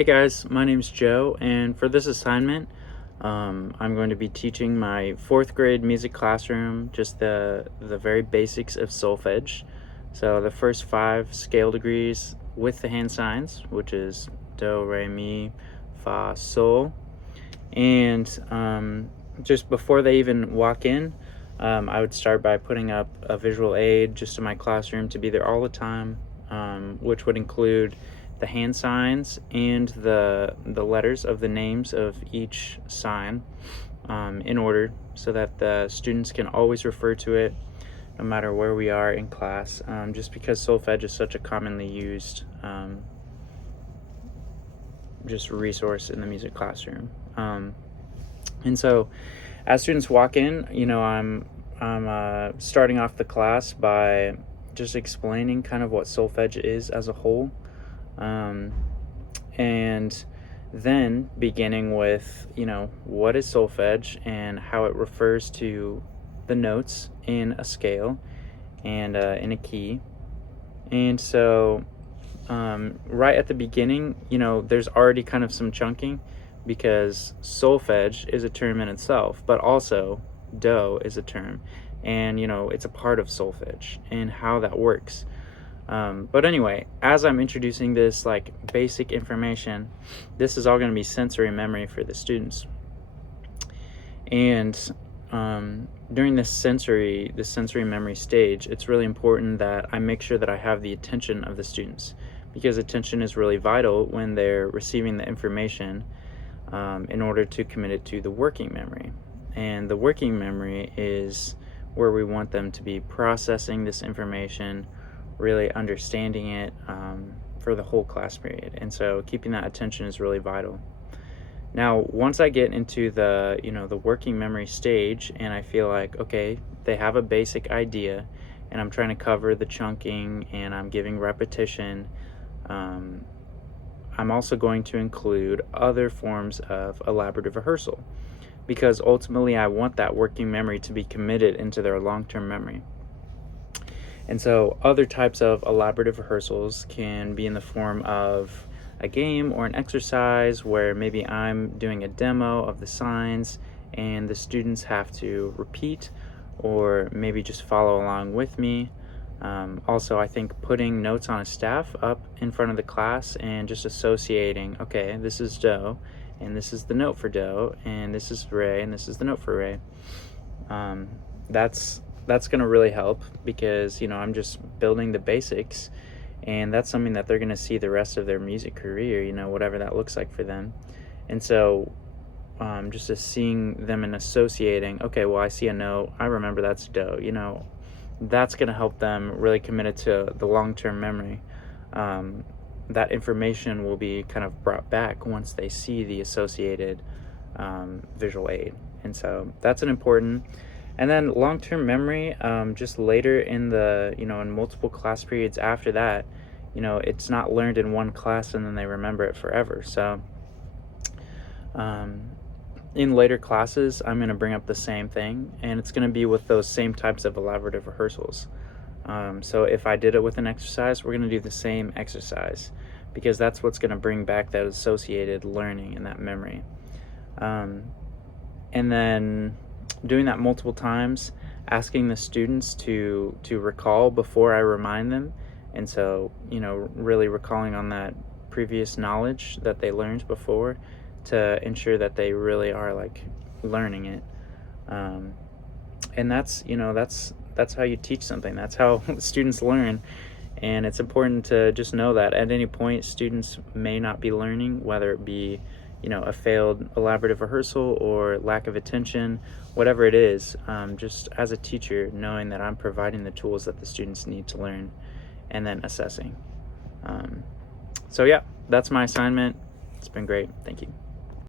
Hey guys, my name's Joe, and for this assignment, I'm going to be teaching my fourth grade music classroom just the very basics of solfege. So the first 5 scale degrees with the hand signs, which is do, re, mi, fa, sol. And just before they even walk in, I would start by putting up a visual aid just in my classroom to be there all the time, which would include the hand signs and the letters of the names of each sign in order, so that the students can always refer to it no matter where we are in class, just because solfege is such a commonly used just resource in the music classroom. And so as students walk in, I'm starting off the class by just explaining kind of what solfege is as a whole, and then beginning with what is solfege and how it refers to the notes in a scale and in a key. And so right at the beginning, there's already kind of some chunking, because solfege is a term in itself, but also do is a term, and it's a part of solfege and how that works. But anyway, as I'm introducing this basic information, this is all going to be sensory memory for the students. And during this sensory memory stage, it's really important that I make sure that I have the attention of the students, because attention is really vital when they're receiving the information, in order to commit it to the working memory. And the working memory is where we want them to be processing this information, really understanding it for the whole class period. And so keeping that attention is really vital. Now, once I get into the working memory stage, and I feel like, okay, they have a basic idea, and I'm trying to cover the chunking, and I'm giving repetition, I'm also going to include other forms of elaborative rehearsal, because ultimately I want that working memory to be committed into their long-term memory. And so other types of elaborative rehearsals can be in the form of a game or an exercise where maybe I'm doing a demo of the signs and the students have to repeat or maybe just follow along with me. Also, I think putting notes on a staff up in front of the class and just associating, okay, this is do, and this is the note for do, and this is re, and this is the note for re. That's going to really help, because I'm just building the basics, and that's something that they're going to see the rest of their music career, whatever that looks like for them. And so just as seeing them and associating, okay, well, I see a note, I remember that's do, that's going to help them really commit it to the long-term memory. That information will be kind of brought back once they see the associated visual aid. And so that's an important. And then long-term memory, just later in in multiple class periods after that, it's not learned in one class and then they remember it forever. So in later classes, I'm going to bring up the same thing, and it's going to be with those same types of elaborative rehearsals. So if I did it with an exercise, we're going to do the same exercise, because that's what's going to bring back that associated learning and that memory. And then doing that multiple times, asking the students to recall before I remind them. And so, really recalling on that previous knowledge that they learned before, to ensure that they really are learning it. And that's how you teach something. That's how students learn. And it's important to just know that at any point students may not be learning, whether it be a failed elaborative rehearsal or lack of attention, whatever it is. Just as a teacher, knowing that I'm providing the tools that the students need to learn, and then assessing. So yeah, that's my assignment. It's been great. Thank you.